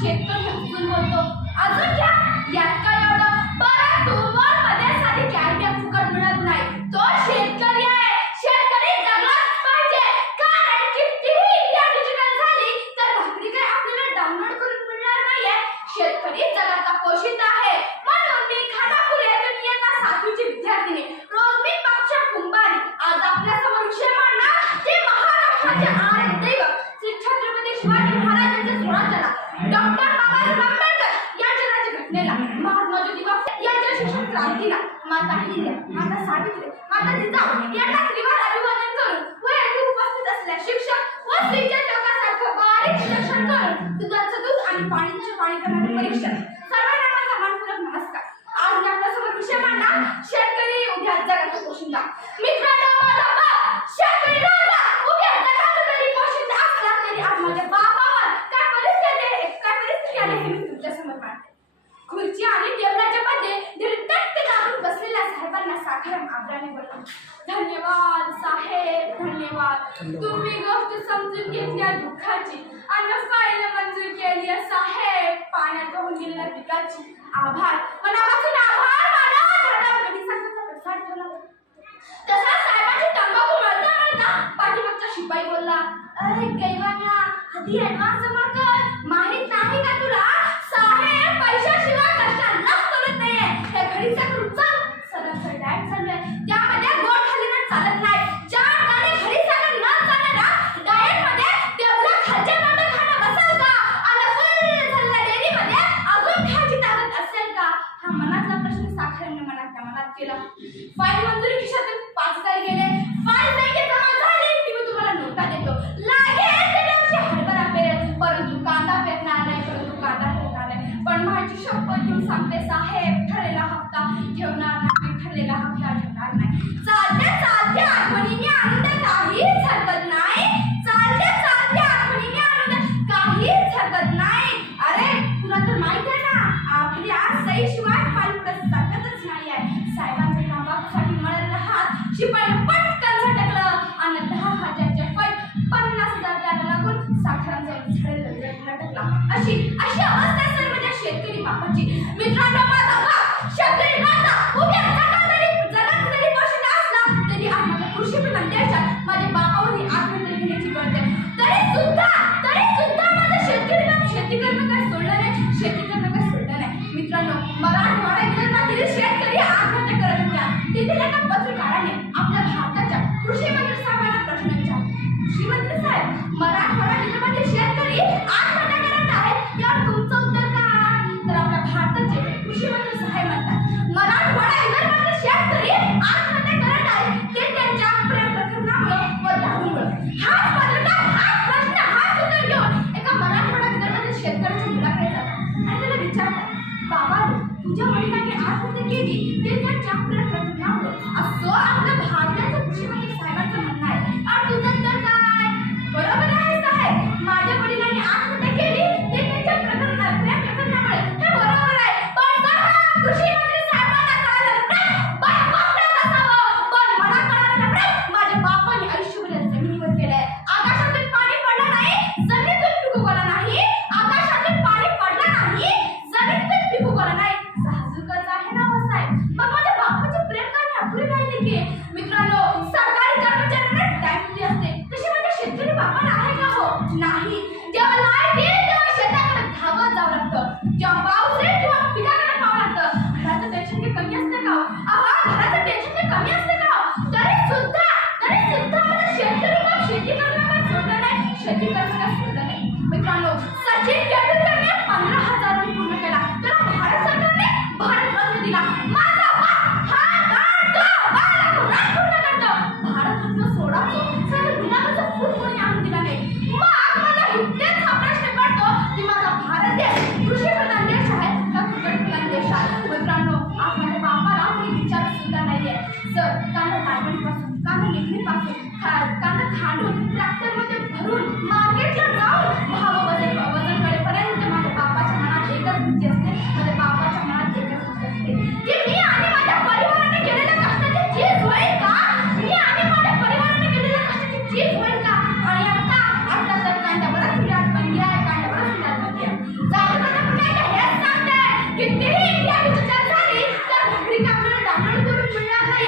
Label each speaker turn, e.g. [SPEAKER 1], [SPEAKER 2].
[SPEAKER 1] शेतकरी हसून बोलतो अजून घ्या यात काय एवढं फुकट मिळत नाही. तो शेतकरी आहे. शेतकरी जगलाच पाहिजे. कारण कितीही इंडिया डिजिटल झाली तर भाकरी काय आपल्याला डाउनलोड करून मिळणार नाहीये? शेतकरी जगाचा पोषित आहे. म्हणून मी खानापूर येथून इयत्ता सातवीची विद्यार्थिनी. रोज मी कुंभारी. आज आपल्यासमोर विषय मांडणार. ते महाराष्ट्राचे दैवत. श्री छत्रपती शिवाजी महाराजांच्या डॉक्टर बाबासाहेब आंबेडकर यांच्या राज्यघटनेला महात्मा ज्योतिबा फुले यांच्या शिक्षण क्रांतीला माता हिंदे माता सावित्री माता जिजाऊ यांना त्रिवार अभिवादन करून व येथे उपस्थित असलेल्या शिक्षक व स्त्रीच्या लोकांसारखं बारीक निरीक्षण करून दुधाचं दूध आणि पाणीचे पाणी करणारे परीक्षण सर्वांना माझा मनपूर्वक नमस्कार. आज मी आपल्यासमोर विषय मांडणार शेतकरी उद्या जगाचा पोशिंदा मित्रांनो माझा बाप शेतकरी राजा उद्या जगाचा जरी पोशिंदा असला तरी आज माझ्या बाप धन्यवाद साहेब धन्यवाद. तुम्ही गोष्ट समजून घेतली आहे दुःखाची. आणि फाईल मंजूर केली साहेब. पाण्यात वाहून गेलेल्या पिकाची. आभार. मनापासून आभार माना. धडा कधी सांगता प्रसाद ठेवला. तसा साहेबांची तंबाखू मळता मळता पाठीमागचा शिपाई बोलला अरे कैवान्या आधी ऍडव्हान्स जमा कर माहीत नाही का तुला? मनातल्या केला. फाईल मंजुरी खिशातून पाच हजार गेले? फाईल बँकेत जमा झाली की मी तुम्हाला नोटा देतो. लागेल त्या दिवशी हरभरा पेरेल परंतु कांदा पेरणार नाही परंतु कांदा पेरणार नाही पण माझी शपथ घेऊन सांगते साहेब ठरलेला हप्ता. ठेवणार अशी अवस्था आहे सर माझ्या शेतकरी बापाची. मित्रांनो जातात विचारतात बाबा तुझ्या वडिलांनी आत्महत्या केली. ते त्यांच्या नाही. जेव्हा लाइट येईल तेव्हा शेताकडे धावत जावं लागतं. जेव्हा पाऊस येईल तेव्हा पिकाकडे पाहावं लागतं. घराचं टेन्शन काही कमी असतं का? हो? अहो घराचं टेन्शन काही कमी असतं का? तरी सुद्धा तरी सुद्धा शेतकरी शेती करणं काय सोडलं नाही शेती करणं विचार सुद्धा नाहीये. सर कांदा लागवडीपासून कांदा निघणीपासून खा- कांदा खांडून ट्रॅक्टरमध्ये भरून मार्केटला जाऊन भाव वजन நடந்துவிடும் விழாவை